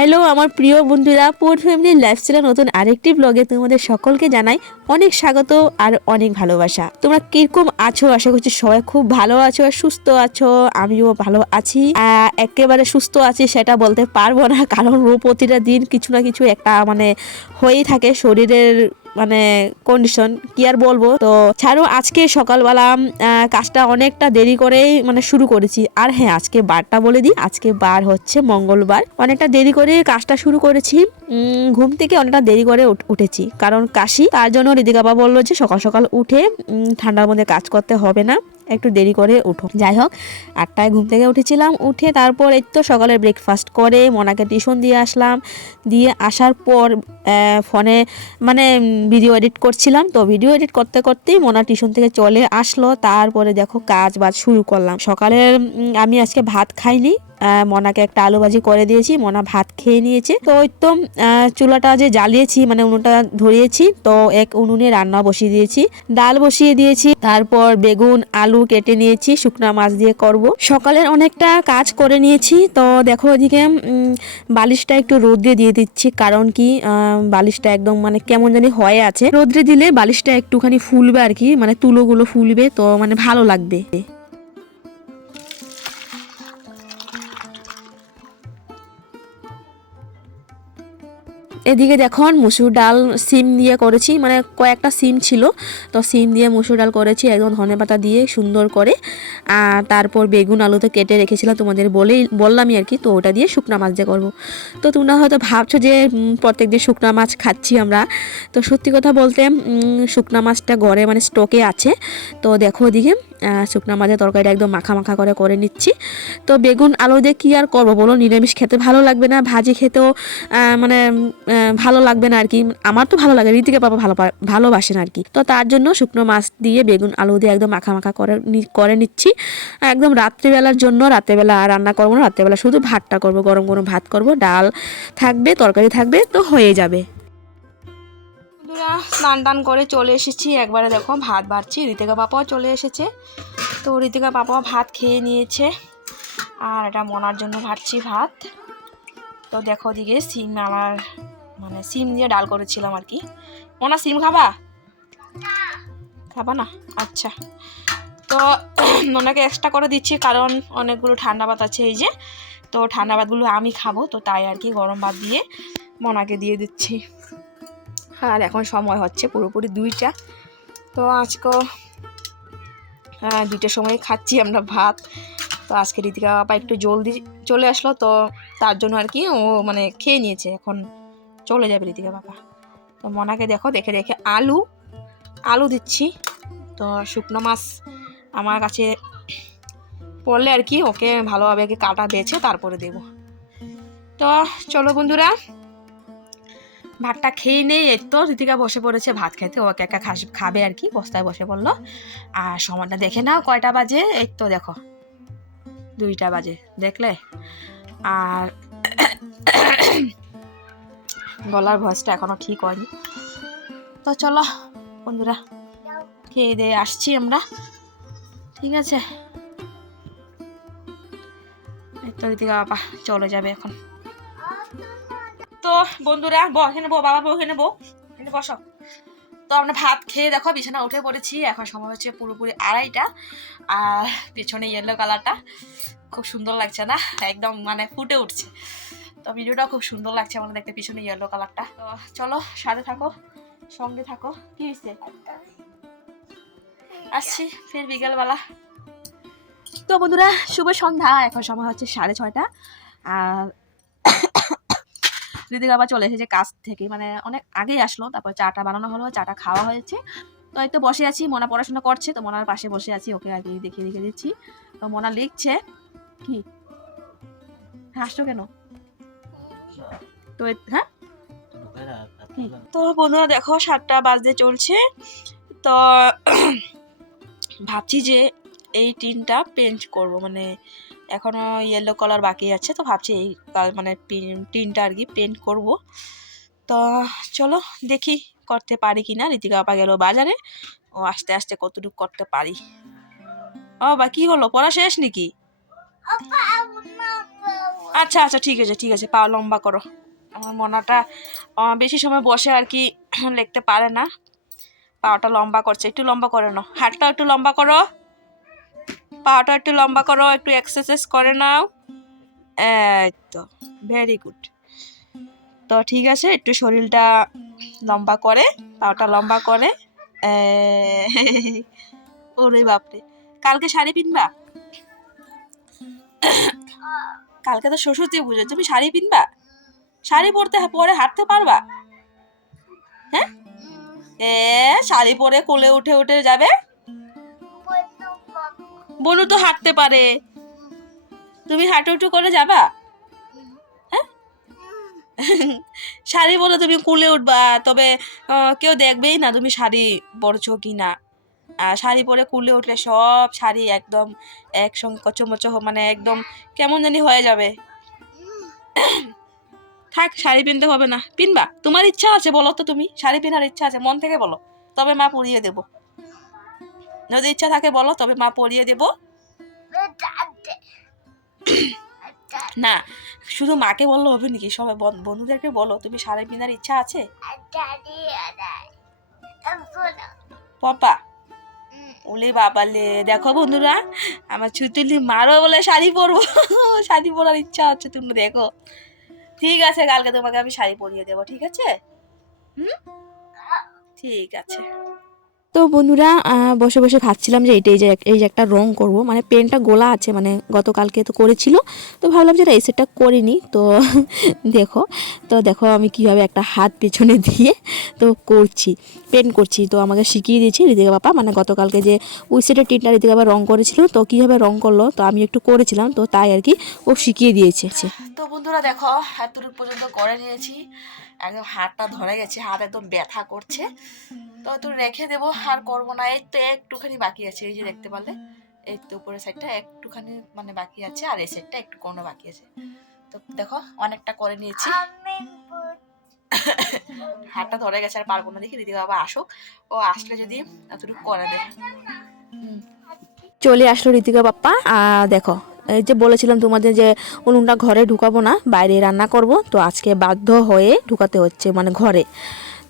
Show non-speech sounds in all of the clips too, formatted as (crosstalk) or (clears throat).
Hello, আমার প্রিয় বন্ধুরা পোর ফ্যামিলির লাইফস্টাইলের নতুন আরেকটি ব্লগে তোমাদের সকলকে জানাই অনেক স্বাগত আর অনেক ভালোবাসা। তোমরা কীরকম আছো? আশা করছি সবাই খুব ভালো আছো আর সুস্থ আছো। আমিও ভালো আছি। একেবারে সুস্থ আছি সেটা বলতে পারব না, কারণ প্রতিটা দিন কিছু না কিছু একটা মানে হয়েই থাকে শরীরের মানে কন্ডিশন কি আর বলব? তো ছাড়ো, আজকে সকালবেলা কাজটা অনেকটা দেরি করেই মানে শুরু করেছি। আর হ্যাঁ আজকে বারটা বলে দিই। আজকে বার হচ্ছে মঙ্গলবার। অনেকটা দেরি করে কাজটা শুরু করেছি। ঘুম থেকে অনেকটা দেরি করে উঠ- উঠেছি। কারণ কাশি, তার জন্য রিদিকা বাবা বলল যে সকাল সকাল উঠে ঠান্ডার মধ্যে কাজ করতে হবে না। একটু দেরি করে উঠো যাই হোক, আটটায় ঘুম থেকে উঠেছিলাম, উঠে তারপর এই তো সকালের ব্রেকফাস্ট করে মনাকে টিউশন দিয়ে আসলাম। দিয়ে আসার পর ফোনে মানে ভিডিও এডিট করছিলাম। তো ভিডিও এডিট করতে করতেই মোনা টিউশন থেকে চলে আসলো। তারপরে দেখো কাজ বাজ শুরু করলাম। সকালে আমি আজকে ভাত খাইনি। মনাকে একটা আলু ভাজি করে দিয়েছি মনা ভাত খেয়ে নিয়েছে। তো ওই তো চুলাটা যে জ্বালিয়েছি মানে উনুনটা ধরিয়েছি তো এক উনুনে রান্না বসিয়ে দিয়েছি। ডাল বসিয়ে দিয়েছি তারপর বেগুন আলু কেটে নিয়েছি শুকনা মাছ দিয়ে করব। সকালের অনেকটা কাজ করে নিয়েছি তো দেখো উম, বালিশটা একটু রোদ্রে দিয়ে দিচ্ছি কারণ কি বালিশটা একদম মানে কেমন জানি হয়ে আছে। রোদ্রে দিলে বালিশটা একটুখানি ফুলবে আর কি মানে তুলোগুলো ফুলবে তো মানে ভালো লাগবে। এদিকে দেখুন মুসুর ডাল সিম দিয়ে করেছি মানে কয়েকটা সিম ছিল। তো সিম দিয়ে মুসুর ডাল করেছি, একদম ধনে পাতা দিয়ে সুন্দর করে। আর তারপর বেগুন আলু তো কেটে রেখেছিলাম, তোমাদের বলেই, বললামই আর কি, তো ওটা দিয়ে শুকনা মাছ দিয়ে করব। তো তোমরা হয়তো ভাবছ যে প্রত্যেক দিন শুকনা মাছ খাচ্ছি আমরা। তো সত্যি কথা বলতে শুকনা মাছটা ঘরে মানে স্টকে আছে। তো দেখো ওদিকে শুকনা মাছের তরকারিটা একদম মাখা মাখা করে করে নিচ্ছি। তো বেগুন আলু দিয়ে কী আর করব বলো? নিরামিষ খেতে ভালো লাগবে না, ভাজি খেতেও মানে ভালো লাগবে না আর কি আমার তো ভালো লাগে রীতিকে বাবা ভালো ভালোবাসেন আর কি তো তার জন্য শুকনো মাছ দিয়ে বেগুন, আলু দিয়ে একদম মাখা মাখা করে করে নিচ্ছি। একদম রাত্রিবেলার জন্য রাত্রেবেলা আর রান্না করব না, রাত্রেবেলা শুধু ভাতটা করব, গরম গরম ভাত করব, ডাল থাকবে, তরকারি থাকবে, তো হয়ে যাবে। স্নান টান করে চলে এসেছি। একবারে দেখো ভাত বাড়ছি, ঋতিকা পাপাও চলে এসেছে। তো ঋতিকা পাপাও ভাত খেয়ে নিয়েছে, আর এটা মনার জন্য ভাবছি ভাত। তো দেখো দিকে সিম আমার মানে সিম দিয়ে ডাল করেছিলাম আর কি। মনা সিম খাবা? খাবা না? আচ্ছা। তো (clears throat) ওনাকে এক্সট্রা করে দিচ্ছি কারণ অনেকগুলো ঠান্ডা ভাত আছে এই যে। তো ঠান্ডা ভাতগুলো আমি খাব তো তাই আর কি গরম ভাত দিয়ে মনাকে দিয়ে দিচ্ছি। আর এখন সময় হচ্ছে পুরোপুরি দুইটা। তো আজকে হ্যাঁ দুইটার সময় খাচ্ছি আমরা ভাত। তো আজকে ঋতিকা বাবা একটু জলদি চলে আসলো তো তার জন্য আর কি ও মানে খেয়ে নিয়েছে। এখন চলে যাবে ঋতিকা বাবা। তো মনাকে দেখো দেখে দেখে আলু আলু দিচ্ছি। তো শুকনো মাছ আমার কাছে পড়লে আর কি ওকে ভালোভাবে কাটা বেছে তারপরে দেব। তো চলো বন্ধুরা ভাতটা খেয়ে নেই এই তো ঋতিকা বসে পড়েছে ভাত খেতে ওকে একা একা খাস- খাবে আর কি বস্তায় বসে পড়ল। আর সময়টা দেখে নাও কয়টা বাজে? এই তো দেখো দুইটা বাজে দেখলে? আর গলার ভয়েসটা এখনও ঠিক হয়নি। তো চলো, বন্ধুরা, খেয়ে দিয়ে আসছি আমরা। ঠিক আছে? তো ঋতিকা বাবা চলে যাবে এখন। তো বন্ধুরা বো এখানে বো বাবা, বউ, এখানে বো এখানে বসো। তো আমরা ভাত খেয়ে দেখো বিছানা উঠে পড়েছি, এখন সময় হচ্ছে পুরোপুরি আড়াইটা। আর পেছনে ইয়েলো কালারটা খুব সুন্দর লাগছে না? একদম মানে ফুটে উঠছে। তো ভিডিওটা খুব সুন্দর লাগছে, আমাদের দেখতে পিছনে ইয়েলো কালারটা তো চলো, সাথে থাকো, সঙ্গে থাকো। কি হয়েছে? আসছি, ফের বিকেলবেলা। তো বন্ধুরা, শুভ সন্ধ্যা। এখন সময় হচ্ছে সাড়ে ছয়টা। আর (coughs) ঋতিকা আবার চলে এসেছে কাজ থেকে। মানে অনেক আগেই আসলো, তারপর চাটা বানানো হলো, চাটা খাওয়া হয়েছে। তো এই তো বসে আছি, মোনা পড়াশোনা করছে, তো মোনার পাশে বসে আছি, ওকে কি দেখিয়ে দেখিয়ে দিচ্ছি। তো মোনা লিখছে, কি? হাসছো কেন? তো হ্যাঁ? তো বন্ধুরা দেখো সাতটা বাজতে চলছে। তো (clears throat) ভাবছি যে এই টিনটা পেন্ট করব। মানে এখনও ইয়েলো কালার বাকি আছে তো ভাবছি এই কাল- মানে পি- টিনটা আর কি পেন্ট করব। তো চলো দেখি করতে পারি কি না ঋতিকা আপা গেল বাজারে। ও আস্তে আস্তে কতটুকু করতে পারি। ও বা কি হলো? পড়া শেষ নাকি? আচ্ছা আচ্ছা ঠিক আছে ঠিক আছে পা লম্বা করো। আমার মনাটা বেশি সময় বসে আর কি (clears throat) লিখতে পারে না। পাটা লম্বা করছে একটু লম্বা করে নাও। হাতটা একটু লম্বা করো। পাটা একটু লম্বা করো একটু এক্সারসাইজ করে নাও। এই তো ভেরি গুড তো ঠিক আছে একটু শরীরটা লম্বা করে পাটা লম্বা করে। ওরে বাপরে। কালকে শাড়ি পিনবা? কালকে তো শ্বশুরতি পুজো তুমি শাড়ি পিনবা? শাড়ি পরতে পরে হাঁটতে পারবা? হ্যাঁ? এ, শাড়ি পরে কোলে উঠে উঠে যাবে? বনু তো হাঁটতে পারে। তুমি হাঁটু উঠু করে যাবা? হ্যাঁ? শাড়ি পরে তুমি কুলে উঠবা, তবে কেউ দেখবেই না তুমি শাড়ি পরছো কি না শাড়ি পরে কুলে উঠলে সব শাড়ি একদম একসঙ্গে কচমচ মানে একদম কেমন জানি হয়ে যাবে। থাক শাড়ি পিনতে হবে না। পিনবা? তোমার ইচ্ছা আছে বলো তো তুমি। শাড়ি পিনার ইচ্ছা আছে মন থেকে বলো। তবে মা পরিয়ে দেব। যদি ইচ্ছা থাকে বলো তবে মা পরিয়ে দেব। (coughs) না শুধু মাকে বললে হবে নাকি? সবাই বন- বন্ধুদেরকে বলো তুমি শাড়ি পিনার ইচ্ছা আছে? পাপা ওলে বাবালে দেখো বন্ধুরা আমার ছুতুলি মারো বলে শাড়ি পরবো। শাড়ি পরার ইচ্ছা আছে তুমি দেখো। ঠিক আছে কালকে তোমাকে আমি শাড়ি পরিয়ে দেবো ঠিক আছে? হুম? ঠিক আছে। তো বন্ধুরা বসে বসে ভাবছিলাম যে এইটাই যে এই যে একটা রং করব। মানে পেনটা গোলা আছে মানে গতকালকে তো করেছিল। তো ভাবলাম যে এই সেটটা করিনি। তো (laughs) দেখো তো দেখো আমি কীভাবে একটা হাত পেছনে দিয়ে তো করছি, পেন করছি। তো আমাকে শিখিয়ে দিয়েছি ঋতিকা বাপা মানে গতকালকে যে ওই সেটের টিনটা ঋতিকা বাবা রং করেছিল, তো কীভাবে রং করল, তো আমি একটু করেছিলাম। তো তাই আর কি ও শিখিয়ে দিয়েছে। তো বন্ধুরা দেখো এতটুকু পর্যন্ত করে নিয়েছি। একদম হাতটা ধরে গেছে, হাত একদম ব্যথা করছে। তো একটু রেখে দেবো, আর করব না, এই তো একটুখানি বাকি আছে, এই যে দেখতে পারলে। এই তো উপরের সাইডটা একটুখানি মানে বাকি আছে, আর এই সাইডটা একটু কোনো বাকি আছে। তো দেখো, অনেকটা করে নিয়েছি। হাতটা ধরে গেছে, আর পারব না, দেখি দিদি বাবা আসুক। ও আসলে যদি এতটুকু করে দেয়। চলে আসলো ঋতিকা বাপ্পা দেখো যে বলেছিলাম তোমাদের যে উনুনটা ঘরে ঢুকাবো না, বাইরে রান্না করব, তো আজকে বাধ্য হয়ে ঢুকাতে হচ্ছে মানে ঘরে।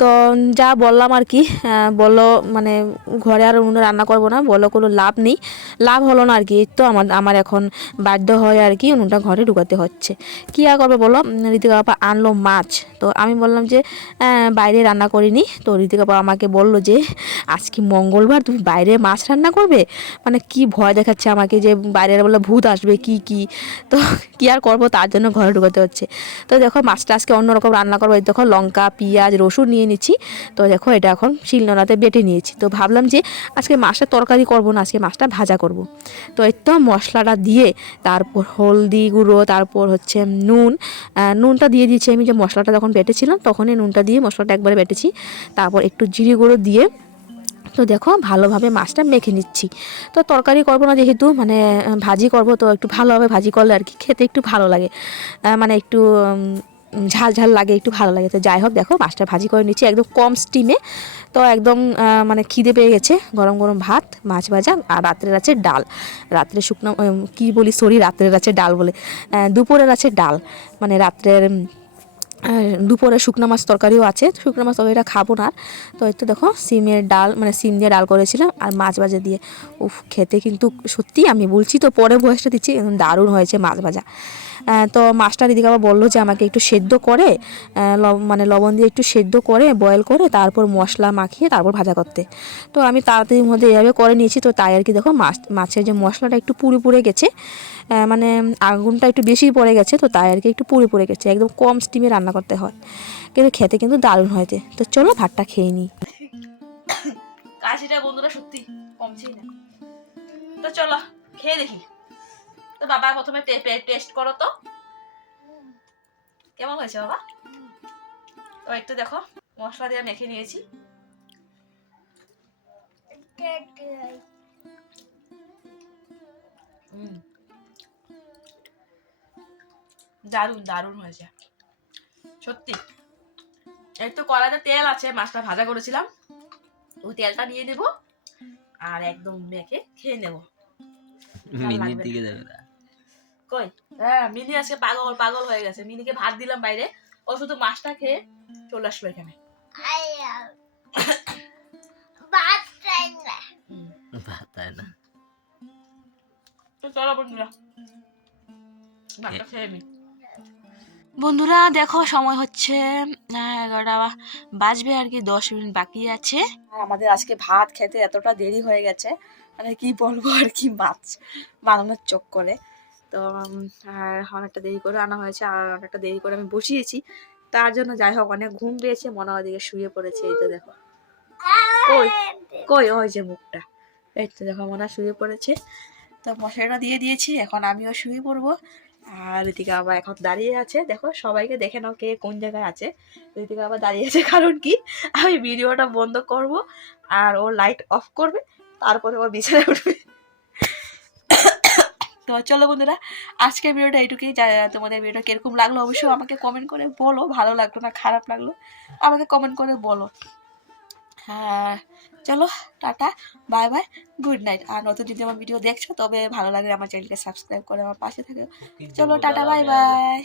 তো যা বললাম আর কি বলল মানে ঘরে আর উনুনে রান্না করব না, বলো কোনো লাভ নেই। লাভ হলো না আর কি তো আমার আমার এখন বাধ্য হয় আর কি উনুনটা ঘরে ঢুকাতে হচ্ছে। কী আর করবে বলো? ঋতিকা বাবা আনলো মাছ। তো আমি বললাম যে বাইরে রান্না করিনি। তো ঋতিকা বাবা আমাকে বলল যে আজকে মঙ্গলবার তুমি বাইরে মাছ রান্না করবে? মানে কি ভয় দেখাচ্ছে আমাকে যে বাইরের বলে ভূত আসবে, কি কি? তো কি আর করব তার জন্য ঘরে ঢুকাতে হচ্ছে। তো দেখো মাছটা আজকে অন্যরকম রান্না করব। দেখো লঙ্কা, পেঁয়াজ, রসুন নিয়ে নিচ্ছি। তো দেখো এটা এখন শিলনোড়াতে বেটে নিয়েছি। তো ভাবলাম যে আজকে মাছটা তরকারি করব না, আজকে মাছটা ভাজা করব। তো তো মশলাটা দিয়ে তারপর হলদি গুঁড়ো, তারপর হচ্ছে নুন নুনটা দিয়ে দিয়েছি আমি যে মশলাটা যখন বেটেছিলাম তখনই নুনটা দিয়ে মশলাটা একবারে বেটেছি। তারপর একটু জিরে গুঁড়ো দিয়ে তো দেখো ভালোভাবে মাছটা মেখে নিচ্ছি। তো তরকারি করব না যেহেতু মানে ভাজি করব তো একটু ভালোভাবে ভাজি করলে আর কি খেতে একটু ভালো লাগে। মানে একটু ঝাল ঝাল লাগে, একটু ভালো লাগে। তো যাই হোক, দেখো, মাছটা ভাজি করে নিচ্ছি একদম কম স্টিমে তো একদম মানে খিদে পেয়ে গেছে, গরম গরম ভাত, মাছ ভাজা আর রাত্রের আছে ডাল। রাত্রে শুকনো কি বলি সরি রাত্রের আছে ডাল বলে। দুপুরের আছে ডাল। মানে রাত্রের দুপুরে শুকনো মাছ তরকারিও আছে। শুকনো মাছ তরকারিটা খাব না। তো তো দেখো, সিমের ডাল মানে সিম দিয়ে ডাল করেছিলাম আর মাছ ভাজা দিয়ে। উফ, খেতে কিন্তু সত্যি আমি বলছি তো পরে বয়সটা দিচ্ছি দারুণ হয়েছে মাছ ভাজা। তো মাছটা দিদিকে আবার বলল যে আমাকে একটু সেদ্ধ করে মানে লবণ দিয়ে একটু সেদ্ধ করে বয়েল করে তারপর মশলা মাখিয়ে তারপর ভাজা করতে। তো আমি তাড়াতাড়ির মধ্যে এভাবে করে নিয়েছি, তো তাই আর কি দেখো মাছ, মাছের যে মশলাটা একটু পুড়ে পুড়ে গেছে মানে আগুনটা একটু বেশি পড়ে গেছে, তো তাই আর কি একটু পুড়ে পুড়ে গেছে, একদম কম স্টিমে রান্না করতে হয়। কিন্তু খেতে কিন্তু দারুণ হয়েছে তো চলো ভাতটা খেয়ে নিই। কাশিটা বন্ধুরা সত্যি কমছেই না। তো চলো, খেয়ে দেখি। তো বাবা প্রথমে টেস্ট করো তো। কেমন হয়েছে বাবা? তো একটু দেখো মশলা দিয়ে মেখে নিয়েছি। দারুণ দারুণ হয়েছে। সত্যি। একটু কড়াইতে তেল আছে মাছটা ভাজা করেছিলাম। ওই তেলটা নিয়ে নেব আর একদম মেখে খেয়ে নেব। মিনির দিকে যাবে হ্যাঁ মিনি আজকে পাগল পাগল হয়ে গেছে। মিনিকে ভাত দিলাম বাইরে। ও শুধু মাছটা খেয়ে চলে আসবে এখানে। হুম। ভাত তাই না। তো চলো বন্ধুরা ভাতটা খেয়ে নি। বন্ধুরা দেখো সময় হচ্ছে আহ, এগারোটা বাজবে আর কি দশ মিনিট বাকি আছে। আমাদের আজকে ভাত খেতে এতটা দেরি হয়ে গেছে মানে কি বলব আর কি মাছ বানানোর চোখ করে। তো আর অনেকটা দেরি করে আনা হয়েছে, আর অনেকটা দেরি করে আমি বসিয়েছি। তার জন্য যাই হোক, অনেক ঘুম পেয়েছে, মনে হয় দিকে শুয়ে পড়েছে, এই তো দেখো। কই? কই? ওই যে মুখটা। এই তো দেখো, মনে শুয়ে পড়েছে। তো মশারিটা দিয়ে দিয়েছি, এখন আমিও শুয়ে পড়ব। আর এদিকে আবার এখন দাঁড়িয়ে আছে, দেখো, সবাইকে দেখে নাও কে কোন জায়গায় আছে। এদিকে আবার দাঁড়িয়ে আছে, কারণ কি? আমি ভিডিওটা বন্ধ করব, আর ও লাইট অফ করবে, তারপরে ও বিছানায় উঠবে। তো চলো বন্ধুরা আজকের ভিডিওটা এইটুকুই। তোমাদের ভিডিওটা কীরকম লাগল অবশ্যই আমাকে কমেন্ট করে বলো ভালো লাগল না খারাপ লাগল আমাকে কমেন্ট করে বলো। হ্যাঁ চলো tata bye bye good night আর নতুন যদি আমার ভিডিও দেখছ তবে ভালো লাগে আমার চ্যানেলকে সাবস্ক্রাইব করে আমার পাশে থাকে চলো টাটা বাই বাই